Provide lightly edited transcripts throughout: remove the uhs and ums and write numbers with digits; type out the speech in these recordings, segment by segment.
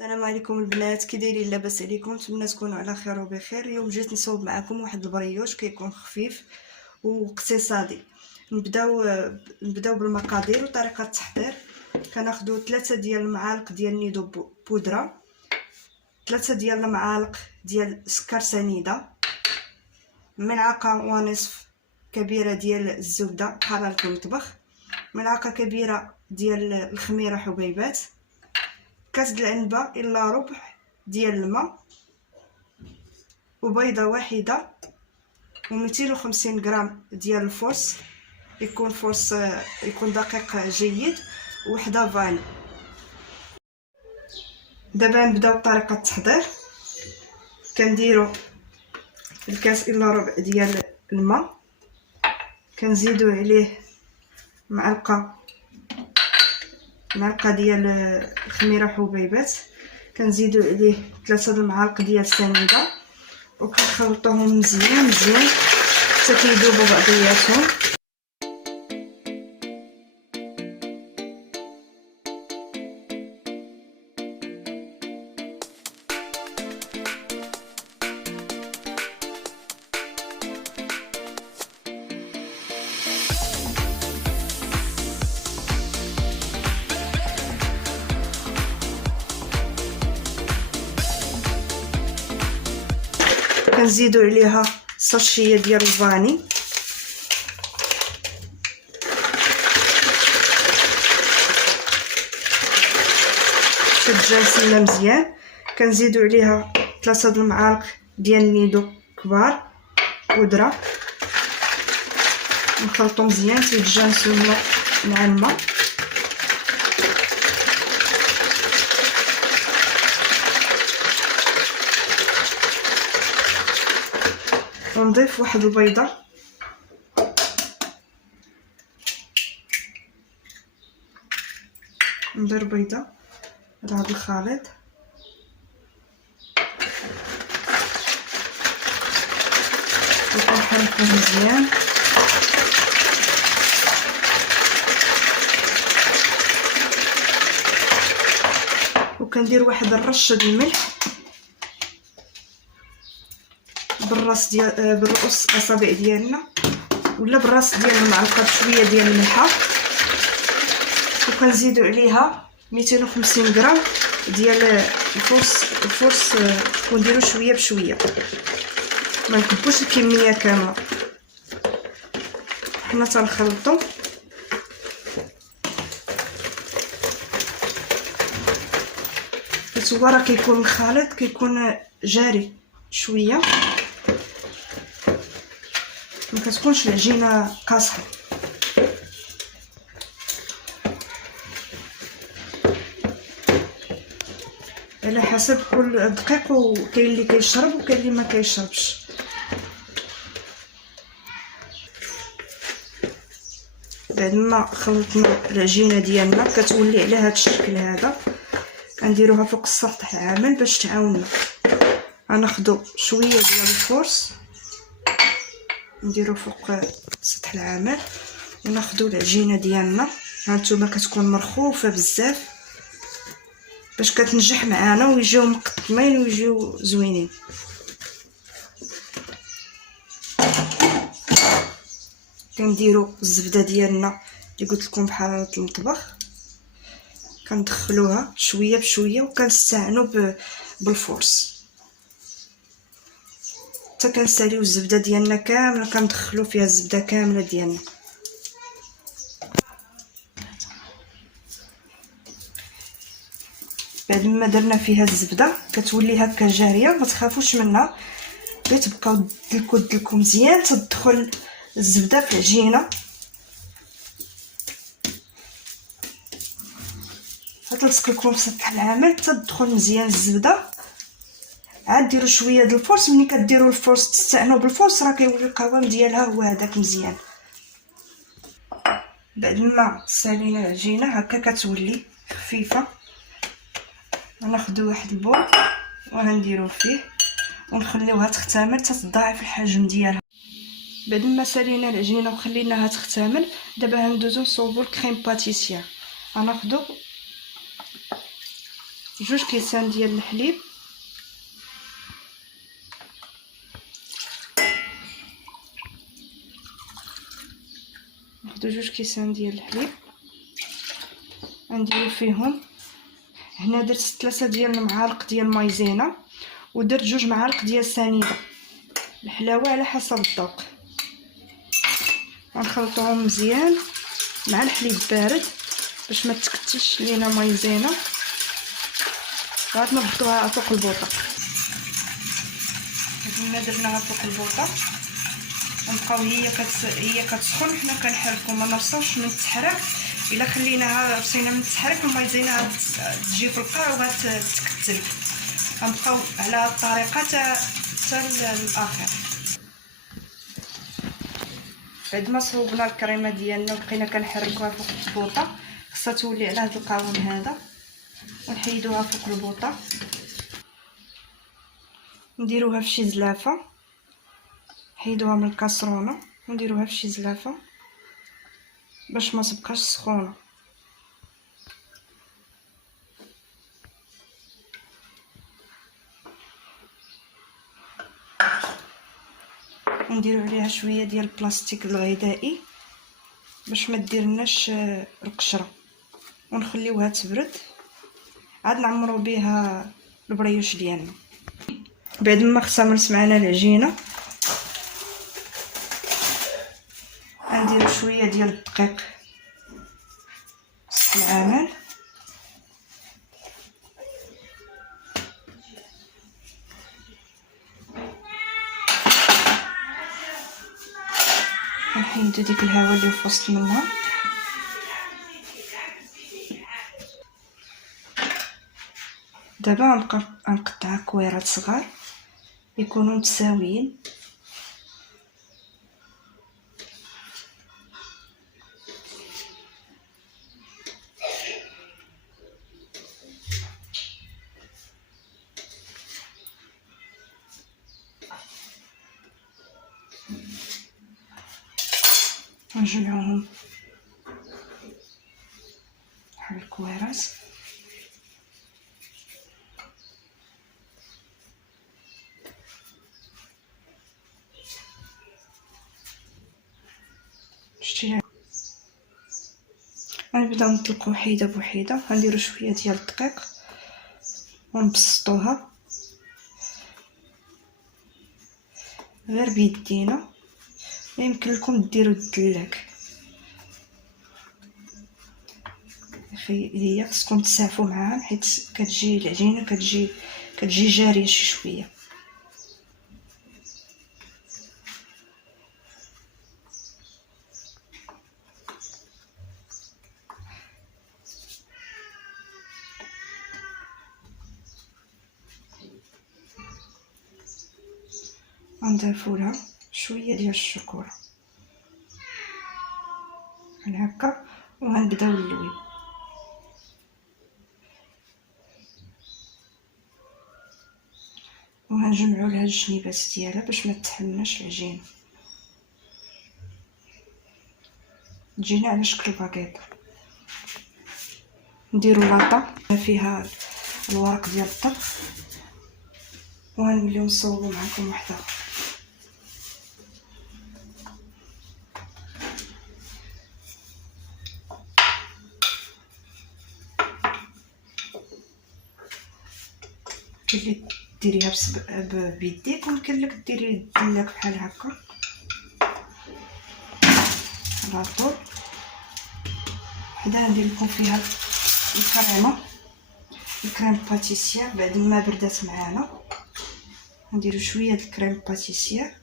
السلام عليكم البنات، كي دايرين؟ لاباس عليكم؟ نتمنى تكونوا على خير وبخير. اليوم جيت نصاوب معكم واحد البريوش كيكون خفيف واقتصادي. نبداو بالمقادير وطريقه التحضير. كناخذوا 3 ديال المعالق ديال نيدو بودره، 3 ديال المعالق ديال سكر سنيده، ملعقه ونصف كبيره ديال الزبده حراره المطبخ، ملعقه كبيره ديال الخميره حبيبات، كاس د العنبه الا ربع ديال الماء، وبيضه واحده، و250 غرام ديال الفرص، يكون فرص يكون دقيق جيد، وحده فاني. دابا نبداو بطريقه التحضير. كنديروا الكاس الا ربع ديال الماء، كنزيدوا عليه معلقه ديال الخميره حبيبات، كنزيدوا عليه 3 المعالق ديال السنيده، وكنخلطوهم مزيان حتى كيذوبوا بعضياتهم. كنزيدوا عليها ساشيه ديال الفاني، كتجانسنا مزيان. كنزيدوا عليها 3 المعالق ديال النيدو كبار بودره، نخلطو مزيان تيتجانسوا مع الماء. ونضيف واحد البيضه، ندير بيضه لهذا الخليط، وكنحركو مزيان. وكندير واحد الرشه د الملح بالراس ديال بالرؤوس الاصابع ديالنا، ولا بالراس ديال المعلقه بشويه ديال الملحه. وكنزيدوا عليها 250 غرام ديال الفرص ونديرو شويه بشويه، ما نكبوش الكميه كامله. حنا تنخلطو حيت هو راه كيكون الخليط كيكون جاري شويه، ما كتكونش العجينه قاصحه. على حسب كل دقيق، وكاين اللي كيشرب وكاين اللي ما كيشربش. بعد ما خلطنا العجينه ديالنا كتولي على هذا الشكل هذا، كنديروها فوق السطح العامل باش تعاوننا. غناخذوا شويه ديال الفرص نديرو فوق السطح العامل، وناخذوا العجينه ديالنا. هانتوما كتكون مرخوفه بزاف باش كتنجح معانا ويجيو مقطمين ويجيو زوينين. كنديروا الزبده ديالنا اللي قلت لكم بحراره المطبخ، كندخلوها شويه بشويه، وكنستعنوا بالفرص حتى كنساليو الزبده ديالنا كامله، كندخلوا فيها الزبده كامله ديالنا. بعد ما درنا فيها الزبده كتولي هكا جاريه، ما تخافوش منها، غير تبقاو دلكو مزيان تدخل الزبده في العجينه. غتلصق لكم في سطح العمل تدخل مزيان الزبده. عاد ديروا شويه د الفرص، ملي كديروا الفرص تستعنوا بالفرص راه كيولي القوام ديالها هو هذاك مزيان. بعد ما سالينا العجينه هكا كتولي خفيفه، غناخذوا واحد البول وغنديروا فيه ونخليوها تختمر حتى تضاعف الحجم ديالها. بعد ما سالينا العجينه وخليناها تختمر، دابا غندوزو نصوبوا الكريم باتيسير. غناخذوا 2 كيسان ديال الحليب، ناخذ 2 كيسان ديال الحليب، غنديرو فيهم هنا درت 3 ديال المعالق ديال مايزينا، ودرت 2 معالق ديال سنيده، الحلاوه على حسب الذوق. غنخلطوهم مزيان مع الحليب بارد باش ما تكتلش لينا مايزينا، غنهبطوها فوق البوطه. هنا درناها فوق البوطه ونبقاو هي كتسخن، حنا كنحركو ما نرصوش من تحرك. الا خليناها بصينا من تحرك المايزينا تجي في القاع وغتكتل. غنبقاو على هاد الطريقه حتى الاخر. بعد ما صوبنا الكريمه ديالنا وبقينا كنحركوها فوق البوطه، خصها تولي على هاد القوام هذا، ونحيدوها فوق البوطه، نديروها في شي زلافه، نحيدوها من الكاسرونه ونديروها في شي زلافه باش ما تبقاش سخونه. ونديرو عليها شويه ديال البلاستيك الغذائي باش ما ديرناش القشره، ونخليوها تبرد عاد نعمرو بها البريوش ديالنا. بعد ما اختمرت معنا العجينه غنديرو شويه ديال الدقيق وسط العمل، نحيدو ديك الهواء اللي في وسط منها. دابا غنبقى نقطع كويرات صغار يكونوا متساويين. نجمعوهم بحال الكويرات. شتي غنبداو نطلقو وحيده بوحيده. غنديرو شويه ديال الدقيق ونبسطوها غير بيدينا، يمكن لكم ديروا الدلاك. هي خصكم تسعفوا معاها حيت كتجي العجينه كتجي جاريه شي شويه. غنضيفو لها شويه ديال الشوكولا بحال هكا، وغنبداو نلويو. وغنجمعوا لها الجنيبات ديالها باش ما تحملش العجينه، تجينا على شكل باكيط. نديرو لاطه فيها الورق ديال الطبخ وغنوليو نصوبو معكم واحده اخرى. اللي ديريها بيديك، ويمكن لك ديري الدلاك بحال هكا على طول. حدا ندير لكم فيها الكريم باتيسير. بعد ما بردات معانا نديرو شويه د الكريم باتيسير،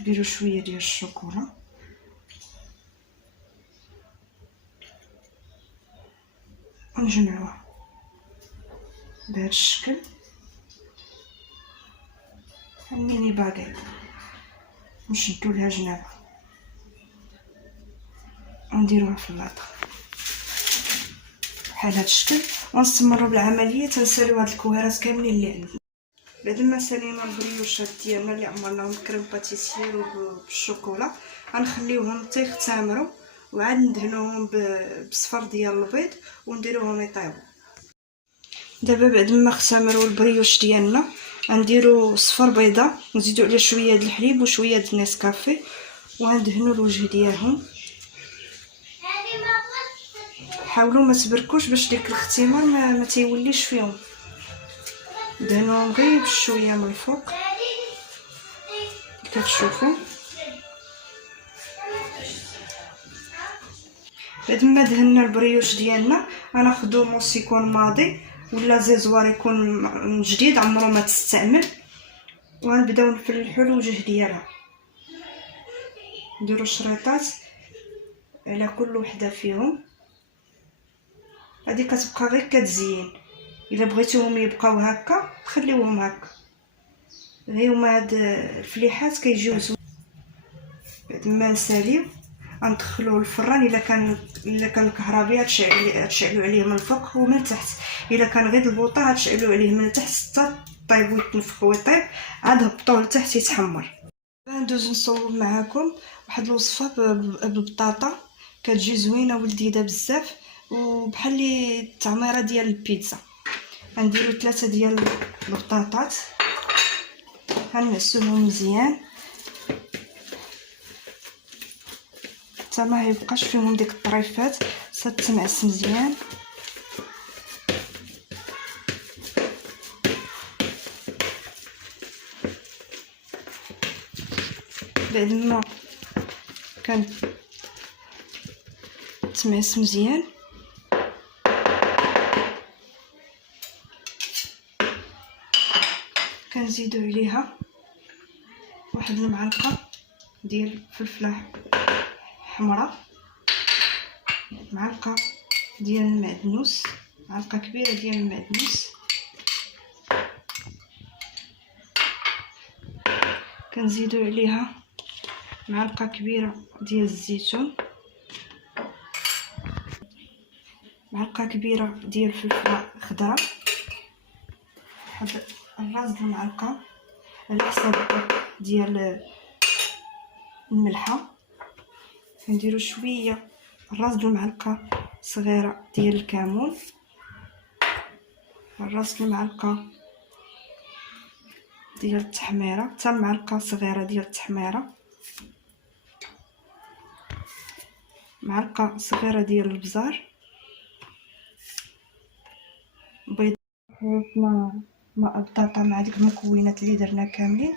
نديرو شويه ديال الشوكولا، ونجمعوها بهذا الشكل ميني باغيت. نشدو لها جنابها ونديروها في اللاطه بحال هذا الشكل، ونستمروا بالعمليه تنساليو هاد الكويرات كاملين اللي عندنا. بعد ما سالينا البريوشات ديالنا اللي عمرناهم بالكريم باتيسير وبالشوكولا، غنخليوهم حتى يختمروا وعاد ندهنوهم بصفر ديال البيض ونديروهم يطيبوا. دابا بعد ما اختمروا البريوش ديالنا غنديروا صفر بيضه ونزيدوا عليه شويه د الحليب وشويه د نسكافيه وغندهنوا الوجه ديالهم. حاولوا ما تبركوش باش ديك الاختمار ما تيوليش فيهم، دهنوهم غير بشويه من الفوق كتشوفوا. بعد ما دهنا البريوش ديالنا غناخذوا موس يكون ماضي ولا زيزوار يكون جديد عمرو ما تستعمل، وغنبداو نفلحوا الوجه ديالها. نديروا شريطات على كل وحده فيهم، هذه كتبقى غير كتزين. الا بغيتوهم يبقاو هكا خليوهم هكا، غير هما هاد الفليحات كيجيو زوين. بعد ما نساليو غندخلوه للفران. الا كان الكهرباء تشعلوا عليه من الفوق ومن تحت، الا كان غير البوطه تشعلوا عليه من تحت حتى طيب ويتنفخ ويطيب، عاد هبطوه لتحت يتحمر. ندوز نصور معكم واحد الوصفه بالبطاطا كتجي زوينه ولذيذه بزاف وبحال لي التعميره ديال البيتزا. غنديروا 3 ديال البطاطات غنعسوهم مزيان حتى ما يبقاش فيهم ديك الطريفات، تنعس مزيان. بعد ما كان تمعس مزيان كنزيدو عليها واحد المعلقه ديال الفلفله حمراء، معلقه ديال المعدنوس، معلقه كبيره ديال المعدنوس، كنزيدو عليها معلقه كبيره ديال الزيتون، معلقه كبيره ديال الفلفله خضراء، واحد الراس د المعلقه على حساب ديال الملحه. كنديروا شويه الراس د المعلقه صغيره ديال الكمون، الراس د المعلقه ديال التحميره، حتى معلقه صغيره ديال التحميره، معلقه صغيره ديال البزار، بيض. حيطنا ماء بطاطا مع ديك المكونات اللي درنا كاملين.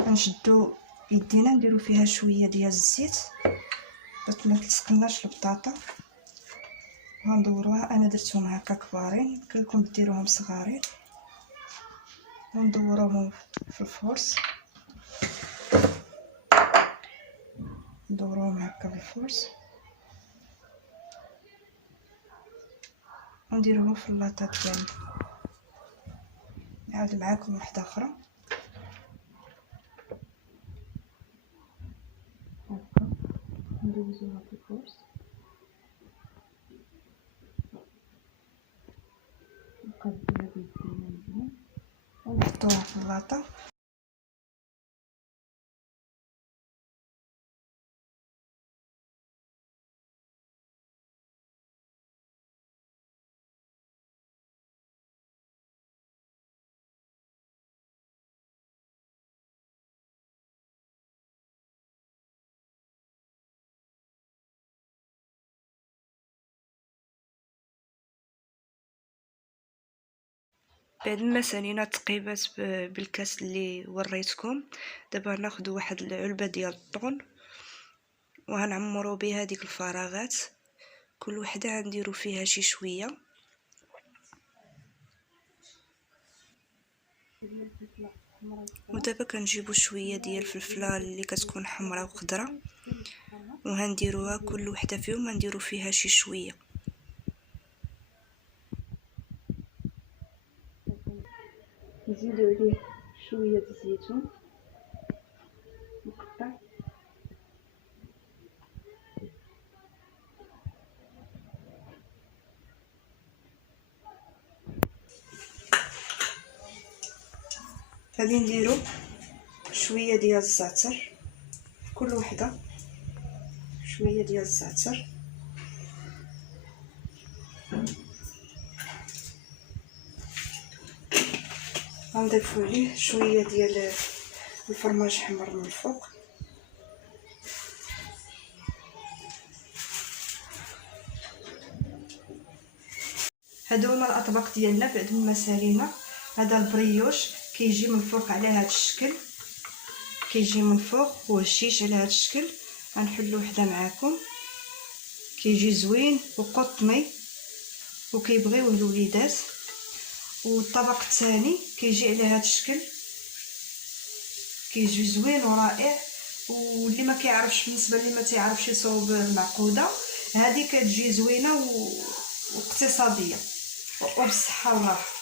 غنشدو يدينا نديرو فيها شويه ديال الزيت باش ما تسقناش البطاطا، وندوروها. انا درتهم هكا كبارين، كلكم ديروهم صغارين، وندوروهم في الفرن. ندوروهم هكا بالفرن ونديروهم في اللاطه ديالنا. نعاود معاكم واحده اخرى هكا ندوزوها في الفرن نقادوها مزيان ونحطوها في اللاطه. بعد ما سالينا التقيبات بالكاس اللي وريتكم، دابا ناخذ واحد العلبه ديال الطون وغنعمروا بها ديك الفراغات، كل وحده غنديروا فيها شي شويه. ودابا كنجيبوا شويه ديال الفلفله اللي كتكون حمراء وخضراء وهنديروها كل وحده فيهم غنديروا فيها شي شويه. نزيدو عليه شويه د الزيتون مقطع، غادي نديرو شويه ديال الزعتر في كل وحده، شويه ديال الزعتر، غنضيفو عليه شويه ديال الفرماج حمر من الفوق. هادو هما الاطباق ديالنا بعد ما سالينا. هذا البريوش كيجي من فوق على هذا الشكل، كيجي من فوق وهشيش على هذا الشكل. غنحلو وحده معاكم، كيجي زوين وقطني وكيبغيوه الوليدات. والطبق الثاني كيجي على هذا الشكل، كيجي زوين ورائع. واللي ما كيعرفش، بالنسبه اللي ما تعرفش يصوب المعقوده، هذه كتجي زوينه واقتصاديه وبالصحه والراحه.